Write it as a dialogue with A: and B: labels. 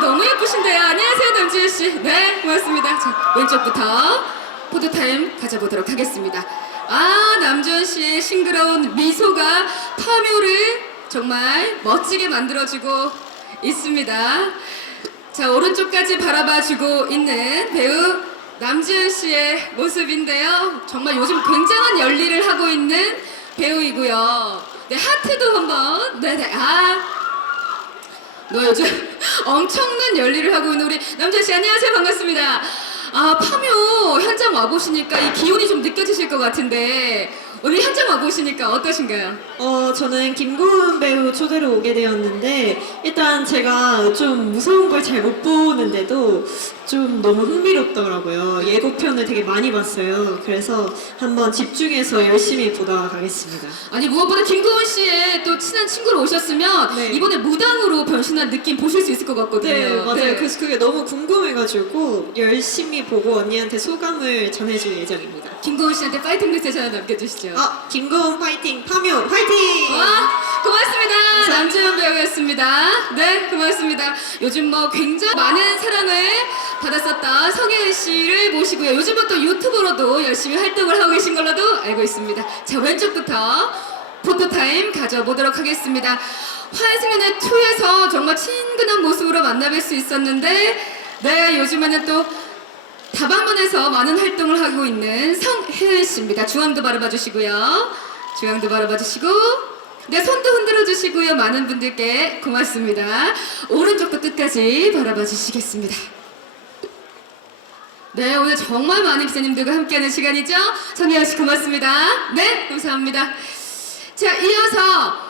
A: 너무 예쁘신데요. 안녕하세요, 남지현 씨. 네, 고맙습니다. 자, 왼쪽부터 포토타임 가져보도록 하겠습니다. 아, 남지현 씨의 싱그러운 미소가 파묘를 정말 멋지게 만들어주고 있습니다. 자, 오른쪽까지 바라봐주고 있는 배우 남지현 씨의 모습인데요. 정말 요즘 굉장한 열일을 하고 있는 배우이고요. 네, 하트도 한번. 네네. 아. 너 요즘 엄청난 열일을 하고 있는 우리 남자 씨 안녕하세요 반갑습니다. 아 파묘 현장 와 보시니까 이 기운이 좀 느껴지실 것 같은데 오늘 현장 와 보시니까 어떠신가요?
B: 어, 저는 김고은 배우 초대로 오게 되었는데, 일단 제가 좀 무서운 걸 잘 못 보는데도 좀 너무 흥미롭더라고요. 예고편을 되게 많이 봤어요. 그래서 한번 집중해서 열심히 보다 가겠습니다.
A: 아니 무엇보다 김고은 씨의 또 친한 친구로 오셨으면 네. 이번에 무당으로 변신한 느낌 보실 수 있을 것 같거든요. 네,
B: 맞아요. 그래서 그게 너무 궁금해가지고 열심히 보고 언니한테 소감을 전해줄 예정입니다.
A: 김고은 씨한테 파이팅 메시지 하나 남겨주시죠.
B: 아, 김고은 파이팅! 파묘 파이팅! 와
A: 고맙습니다 남주현 배우였습니다 네 고맙습니다 요즘 뭐 굉장히 많은 사랑을 받았었던 성혜은 씨를 모시고요 요즘은 또 유튜버로도 열심히 활동을 하고 계신 걸로도 알고 있습니다 자 왼쪽부터 포토타임 가져보도록 하겠습니다 환승연의 2에서 정말 친근한 모습으로 만나뵐 수 있었는데 네 요즘에는 또 다방문에서 많은 활동을 하고 있는 성혜은 씨입니다. 중앙도 바라봐 주시고요. 중앙도 바라봐 주시고 네 손도 흔들어 주시고요. 많은 분들께 고맙습니다. 오른쪽도 끝까지 바라봐 주시겠습니다. 네 오늘 정말 많은 기자님들과 함께하는 시간이죠. 성혜은 씨 고맙습니다. 네 감사합니다. 자 이어서